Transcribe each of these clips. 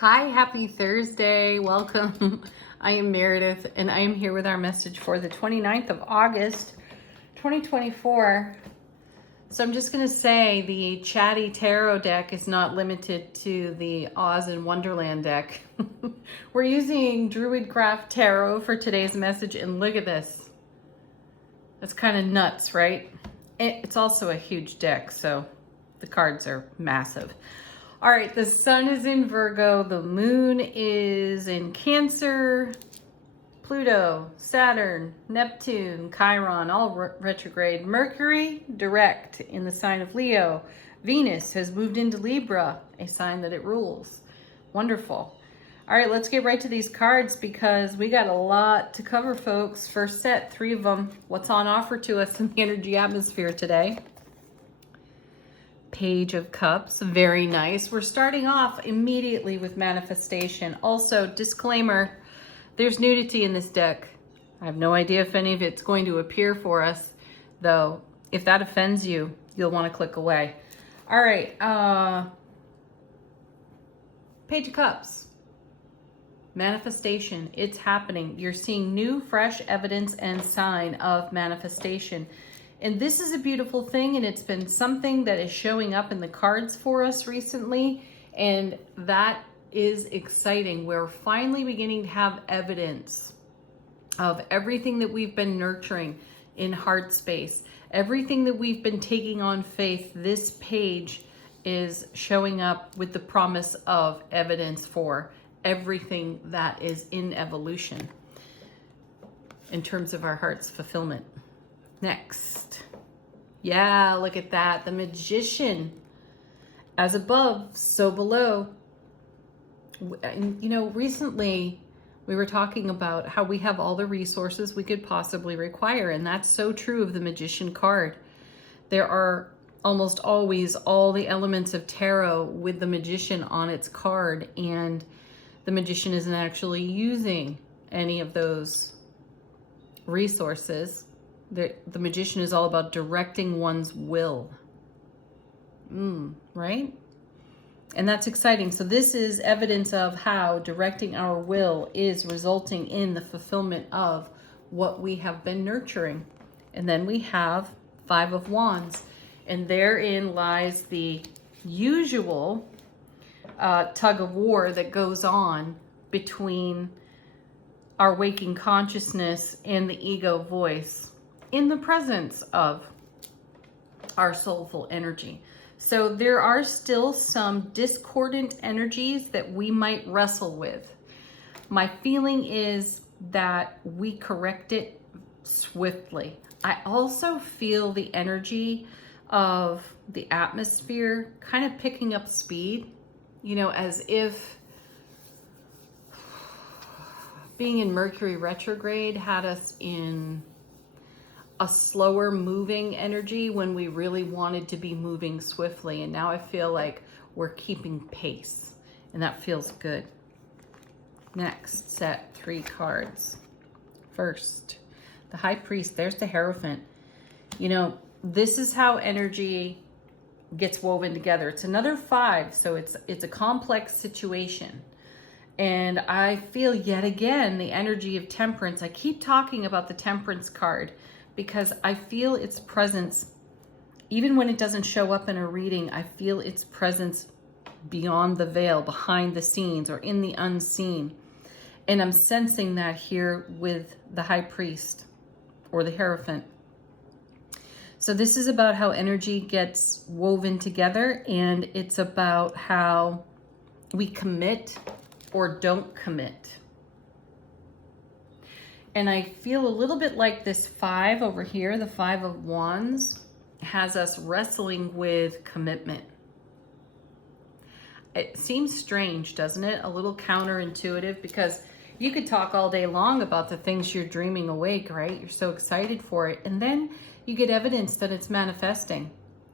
Hi, happy Thursday. Welcome. I am Meredith, and I am here with our message for the 29th of August, 2024. So I'm just going to say the Chatty Tarot deck is not limited to the Oz and Wonderland deck. We're using Druidcraft Tarot for today's message, and look at this. That's kind of nuts, right? It's also a huge deck, so the cards are massive. All right, the sun is in Virgo, the moon is in Cancer, Pluto, Saturn, Neptune, Chiron, all retrograde. Mercury, direct in the sign of Leo. Venus has moved into Libra, a sign that it rules. Wonderful. All right, let's get right to these cards because we got a lot to cover, folks. First set, 3 of them. What's on offer to us in the energy atmosphere today? Page of Cups, very nice. We're starting off immediately with manifestation. Also, disclaimer, there's nudity in this deck. I have no idea if any of it's going to appear for us, though. If that offends you, you'll want to click away. All right, Page of Cups. Manifestation, it's happening. You're seeing new, fresh evidence and sign of manifestation. And this is a beautiful thing, and it's been something that is showing up in the cards for us recently, and that is exciting. We're finally beginning to have evidence of everything that we've been nurturing in heart space, everything that we've been taking on faith. This page is showing up with the promise of evidence for everything that is in evolution in terms of our heart's fulfillment. Next. Yeah, look at that. The Magician. As above, so below. You know, recently we were talking about how we have all the resources we could possibly require, and that's so true of the Magician card. There are almost always all the elements of tarot with the Magician on its card, and the Magician isn't actually using any of those resources. The Magician is all about directing one's will. Right? And that's exciting. So this is evidence of how directing our will is resulting in the fulfillment of what we have been nurturing. And then we have 5 of Wands. And therein lies the usual tug of war that goes on between our waking consciousness and the ego voice in the presence of our soulful energy. So there are still some discordant energies that we might wrestle with. My feeling is that we correct it swiftly. I also feel the energy of the atmosphere kind of picking up speed, you know, as if being in Mercury retrograde had us in a slower moving energy when we really wanted to be moving swiftly. And now I feel like we're keeping pace, and that feels good. Next set, 3 cards. First, the High Priest. There's the Hierophant. You know, this is how energy gets woven together. It's another 5, so it's a complex situation. And I feel yet again the energy of Temperance. I keep talking about the Temperance card because I feel its presence, even when it doesn't show up in a reading, I feel its presence beyond the veil, behind the scenes, or in the unseen. And I'm sensing that here with the High Priest or the Hierophant. So this is about how energy gets woven together, and it's about how we commit or don't commit. And I feel a little bit like this 5 over here, the 5 of Wands, has us wrestling with commitment. It seems strange, doesn't it? A little counterintuitive, because you could talk all day long about the things you're dreaming awake, right? You're so excited for it. And then you get evidence that it's manifesting.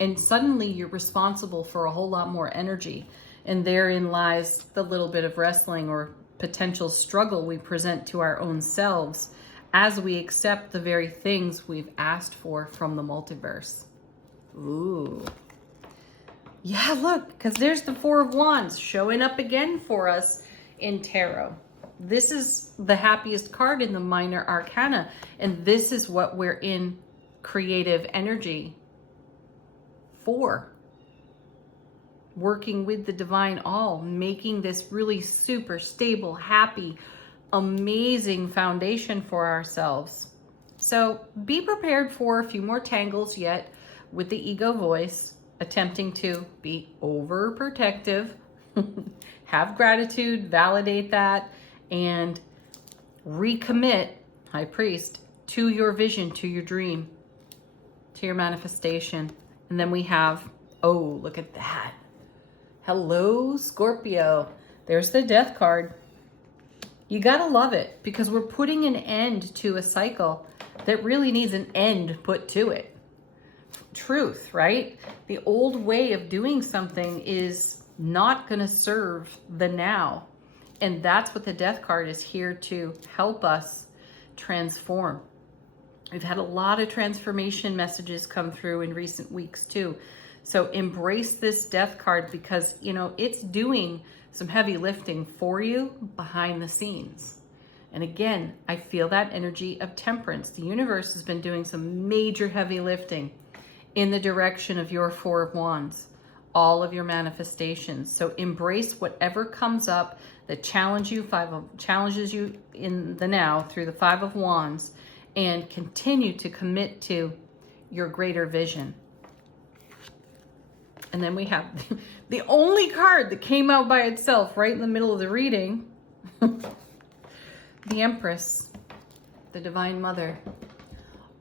And suddenly you're responsible for a whole lot more energy. And therein lies the little bit of wrestling or potential struggle we present to our own selves as we accept the very things we've asked for from the multiverse. Ooh. Yeah, look, because there's the Four of Wands showing up again for us in tarot. This is the happiest card in the minor arcana, and this is what we're in creative energy for. Working with the divine all, making this really super stable, happy, amazing foundation for ourselves. So be prepared for a few more tangles yet with the ego voice, attempting to be overprotective, have gratitude, validate that, and recommit, High Priest, to your vision, to your dream, to your manifestation. And then we have, oh, look at that. Hello, Scorpio. There's the Death card. You gotta love it because we're putting an end to a cycle that really needs an end put to it. Truth, right? The old way of doing something is not gonna serve the now. And that's what the Death card is here to help us transform. We've had a lot of transformation messages come through in recent weeks too. So embrace this Death card because, you know, it's doing some heavy lifting for you behind the scenes. And again, I feel that energy of Temperance. The universe has been doing some major heavy lifting in the direction of your Four of Wands, all of your manifestations. So embrace whatever comes up that challenges you in the now through the Five of Wands, and continue to commit to your greater vision. And then we have the only card that came out by itself right in the middle of the reading. The Empress, the Divine Mother.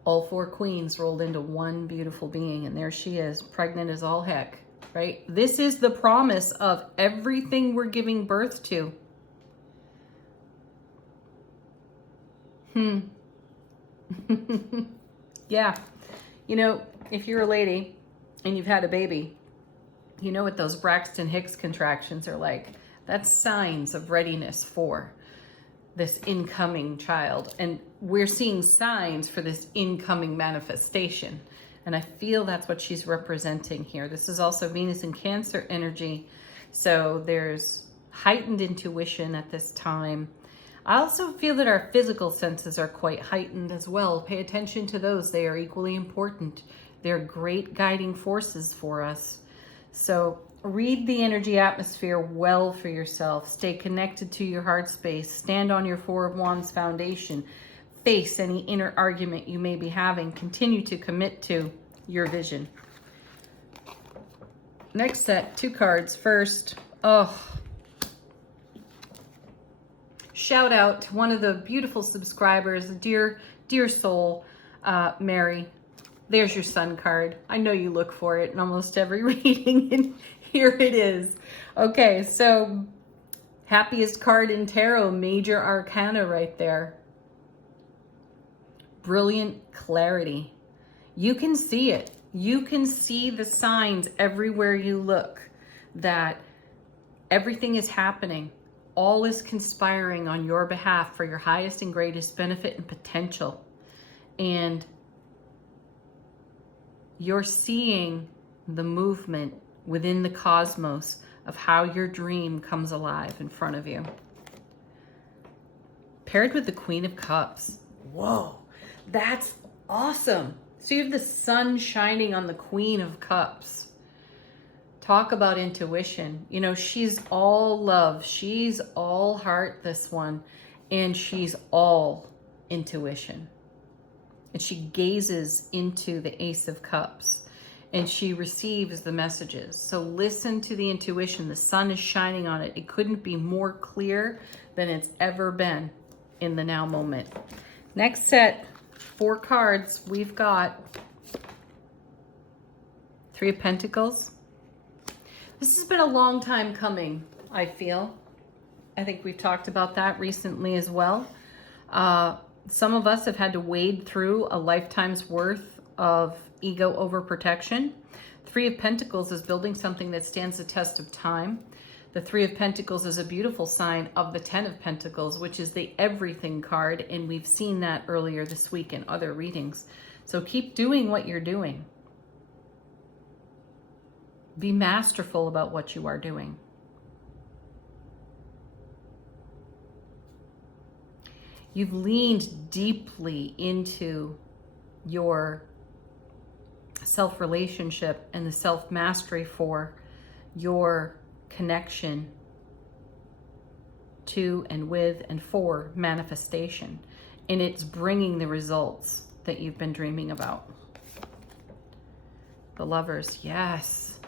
All four queens rolled into one beautiful being. And there she is, pregnant as all heck, right? This is the promise of everything we're giving birth to. Yeah. You know, if you're a lady and you've had a baby, you know what those Braxton Hicks contractions are like. That's signs of readiness for this incoming child. And we're seeing signs for this incoming manifestation. And I feel that's what she's representing here. This is also Venus in Cancer energy. So there's heightened intuition at this time. I also feel that our physical senses are quite heightened as well. Pay attention to those. They are equally important. They're great guiding forces for us. So read the energy atmosphere well for yourself. Stay connected to your heart space. Stand on your Four of Wands foundation. Face any inner argument you may be having. Continue to commit to your vision. Next set, 2 cards. First, shout out to one of the beautiful subscribers, dear soul, Mary. There's your sun card. I know you look for it in almost every reading, and here it is. Okay, so happiest card in tarot, major arcana right there. Brilliant clarity. You can see it. You can see the signs everywhere you look that everything is happening. All is conspiring on your behalf for your highest and greatest benefit and potential. And you're seeing the movement within the cosmos of how your dream comes alive in front of you. Paired with the Queen of Cups. Whoa, that's awesome. So you have the sun shining on the Queen of Cups. Talk about intuition. You know, she's all love. She's all heart, this one. And she's all intuition. And she gazes into the Ace of Cups. And she receives the messages. So listen to the intuition. The sun is shining on it. It couldn't be more clear than it's ever been in the now moment. Next set, 4 cards. We've got 3 of Pentacles. This has been a long time coming, I feel. I think we've talked about that recently as well. Some of us have had to wade through a lifetime's worth of ego overprotection. 3 of Pentacles is building something that stands the test of time. The 3 of Pentacles is a beautiful sign of the 10 of Pentacles, which is the everything card, and we've seen that earlier this week in other readings. So keep doing what you're doing. Be masterful about what you are doing. You've leaned deeply into your self-relationship and the self-mastery for your connection to and with and for manifestation. And it's bringing the results that you've been dreaming about. The Lovers, yes.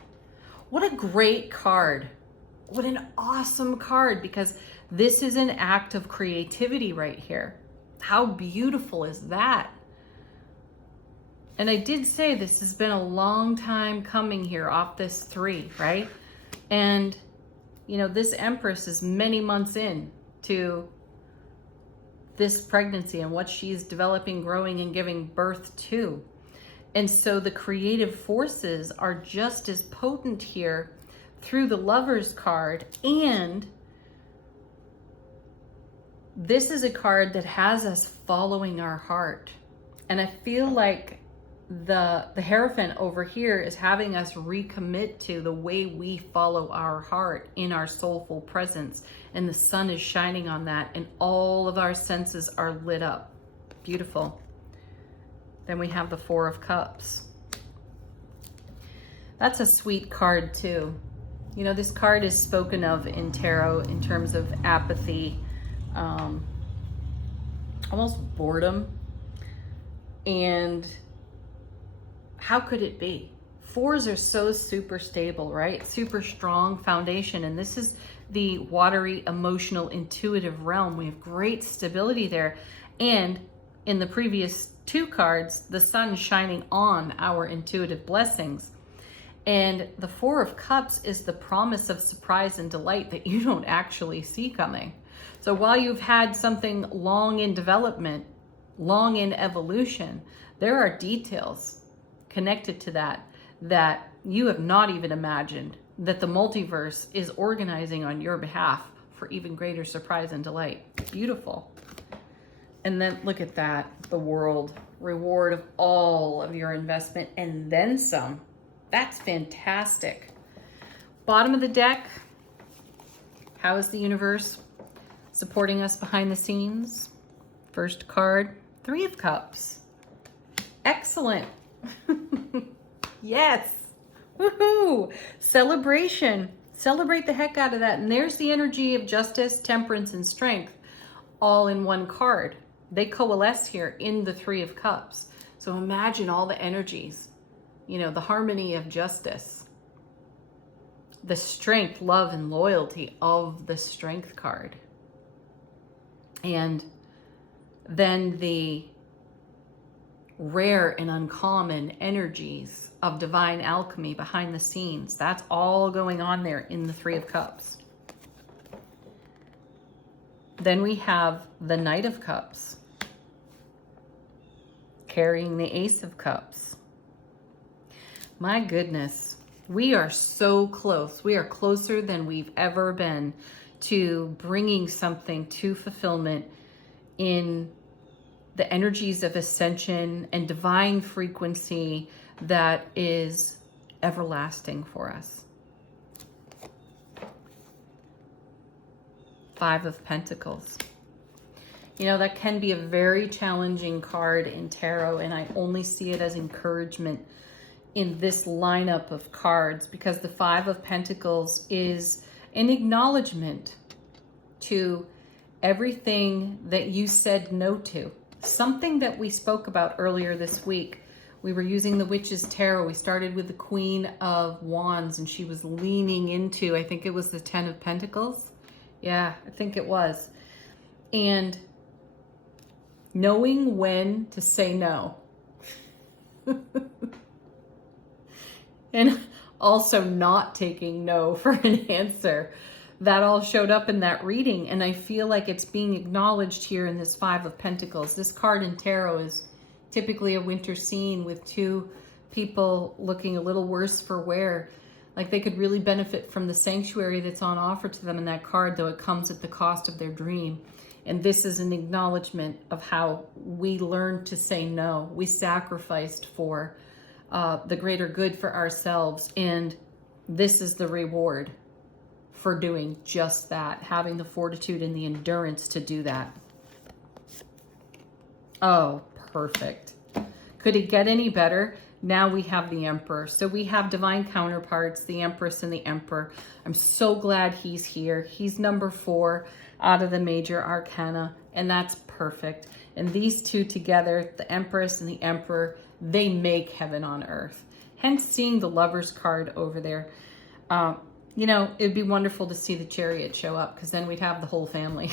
What a great card. What an awesome card, because this is an act of creativity right here. How beautiful is that? And I did say this has been a long time coming here off this 3, right? And, you know, this Empress is many months in to this pregnancy and what she's developing, growing, and giving birth to. And so the creative forces are just as potent here through the Lovers card. And this is a card that has us following our heart. And I feel like the Hierophant over here is having us recommit to the way we follow our heart in our soulful presence. And the sun is shining on that, and all of our senses are lit up. Beautiful. Then we have the 4 of Cups. That's a sweet card too. You know, this card is spoken of in tarot in terms of apathy, almost boredom. And how could it be? 4s are so super stable, right? Super strong foundation. And this is the watery, emotional, intuitive realm. We have great stability there. And in the previous 2 cards, the sun shining on our intuitive blessings. And the 4 of Cups is the promise of surprise and delight that you don't actually see coming. So while you've had something long in development, long in evolution, there are details connected to that you have not even imagined, that the multiverse is organizing on your behalf for even greater surprise and delight. Beautiful. And then look at that, the World, reward of all of your investment and then some. That's fantastic. Bottom of the deck, how is the universe supporting us behind the scenes? First card, 3 of Cups. Excellent. Yes. Woohoo. Celebration. Celebrate the heck out of that. And there's the energy of justice, temperance, and strength all in one card. They coalesce here in the 3 of Cups. So imagine all the energies, you know, the harmony of justice, the strength, love, and loyalty of the Strength card. And then the rare and uncommon energies of divine alchemy behind the scenes. That's all going on there in the 3 of Cups. Then we have the Knight of Cups carrying the Ace of Cups. My goodness, we are so close. We are closer than we've ever been to bringing something to fulfillment in the energies of ascension and divine frequency that is everlasting for us. 5 of Pentacles. You know, that can be a very challenging card in tarot, and I only see it as encouragement in this lineup of cards, because the 5 of Pentacles is an acknowledgement to everything that you said no to. Something that we spoke about earlier this week. We were using the Witch's Tarot. We started with the Queen of Wands, and she was leaning into, I think it was the 10 of Pentacles. Yeah, I think it was. And knowing when to say no. And also not taking no for an answer. That all showed up in that reading, and I feel like it's being acknowledged here in this 5 of Pentacles. This card in tarot is typically a winter scene with 2 people looking a little worse for wear. Like they could really benefit from the sanctuary that's on offer to them in that card, though it comes at the cost of their dream. And this is an acknowledgement of how we learned to say no. We sacrificed for the greater good for ourselves. And this is the reward for doing just that, having the fortitude and the endurance to do that. Oh, perfect. Could it get any better? Now we have the Emperor. So we have divine counterparts, the Empress and the Emperor. I'm so glad he's here. He's number 4 out of the major arcana, and that's perfect. And these two together, the Empress and the Emperor, they make heaven on earth. Hence seeing the Lovers card over there. You know, it'd be wonderful to see the Chariot show up, because then we'd have the whole family.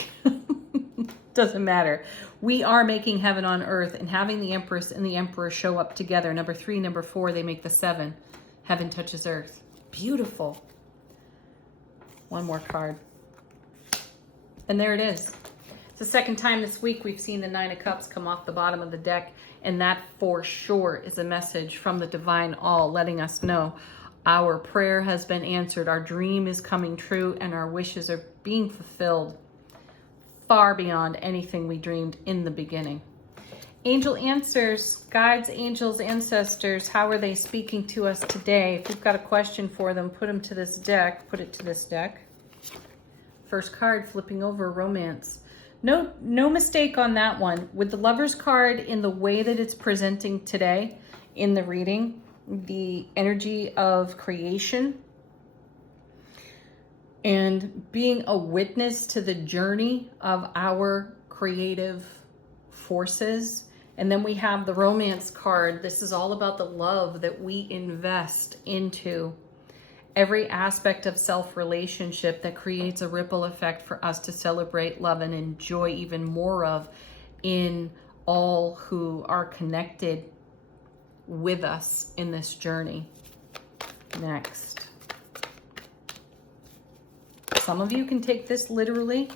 Doesn't matter. We are making heaven on earth, and having the Empress and the Emperor show up together. Number 3, number 4, they make the 7. Heaven touches earth. Beautiful. One more card. And there it is. It's the second time this week we've seen the 9 of Cups come off the bottom of the deck, and that for sure is a message from the Divine All letting us know our prayer has been answered, our dream is coming true, and our wishes are being fulfilled far beyond anything we dreamed in the beginning. Angel answers, guides, angels, ancestors, how are they speaking to us today? If you've got a question for them, put them to this deck, put it to this deck. First card, flipping over, romance. No mistake on that one. With the Lovers card in the way that it's presenting today in the reading, the energy of creation and being a witness to the journey of our creative forces. And then we have the romance card. This is all about the love that we invest into every aspect of self-relationship that creates a ripple effect for us to celebrate, love, and enjoy even more of in all who are connected with us in this journey. Next. Some of you can take this literally.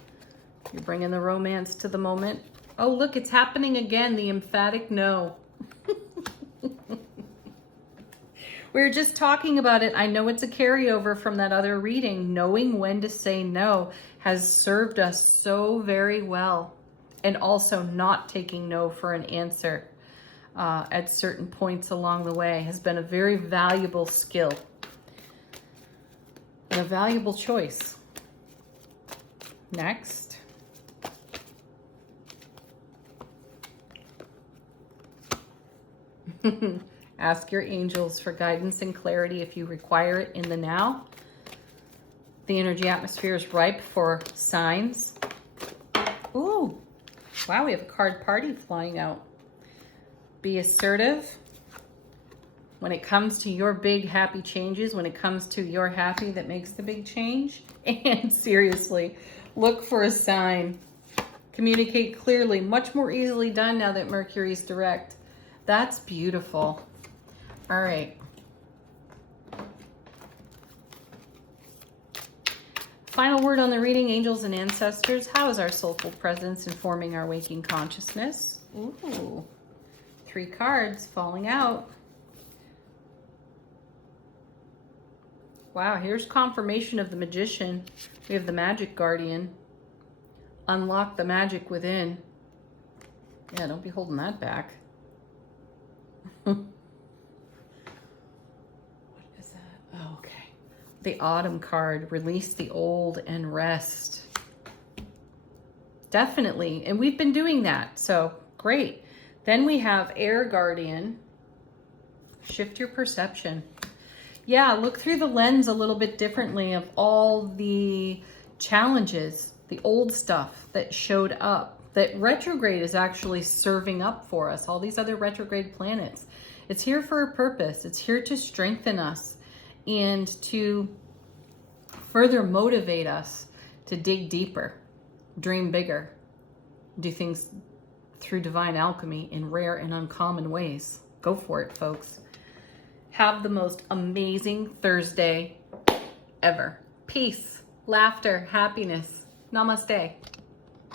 You're bringing the romance to the moment. Oh, look, it's happening again. The emphatic no. We were just talking about it. I know it's a carryover from that other reading. Knowing when to say no has served us so very well. And also not taking no for an answer at certain points along the way has been a very valuable skill and a valuable choice. Next. Ask your angels for guidance and clarity if you require it in the now. The energy atmosphere is ripe for signs. Ooh, wow, we have a card party flying out. Be assertive when it comes to your big happy changes, when it comes to your happy that makes the big change. And seriously, look for a sign. Communicate clearly, much more easily done now that Mercury's direct. That's beautiful. All right. Final word on the reading, angels and ancestors. How is our soulful presence informing our waking consciousness? Ooh, 3 cards falling out. Wow, here's confirmation of the Magician. We have the Magic Guardian. Unlock the magic within. Yeah, don't be holding that back. What is that? Oh, okay. The Autumn card. Release the old and rest. Definitely. And we've been doing that. So great. Then we have Air Guardian. Shift your perception. Yeah, look through the lens a little bit differently of all the challenges, the old stuff that showed up, that retrograde is actually serving up for us, all these other retrograde planets. It's here for a purpose. It's here to strengthen us and to further motivate us to dig deeper, dream bigger, do things through divine alchemy in rare and uncommon ways. Go for it, folks. Have the most amazing Thursday ever. Peace, laughter, happiness. Namaste.